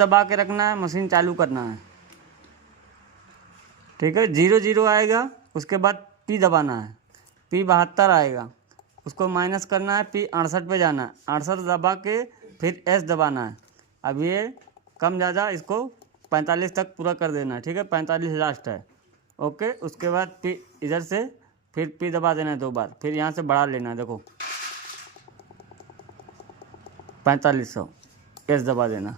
दबा के रखना है, मशीन चालू करना है। ठीक है, 0 आएगा, उसके बाद P दबाना है, P 72 आएगा, उसको माइनस करना है, P 68 पे जाना है, 68 दबा के फिर S दबाना है। अब ये कम ज़्यादा इसको 45 तक पूरा कर देना है। ठीक है, 45 लास्ट है। ओके, उसके बाद P इधर से फिर P दबा देना है 2 बार, फिर यहाँ से बढ़ा लेना है। देखो 4500 S दबा देना।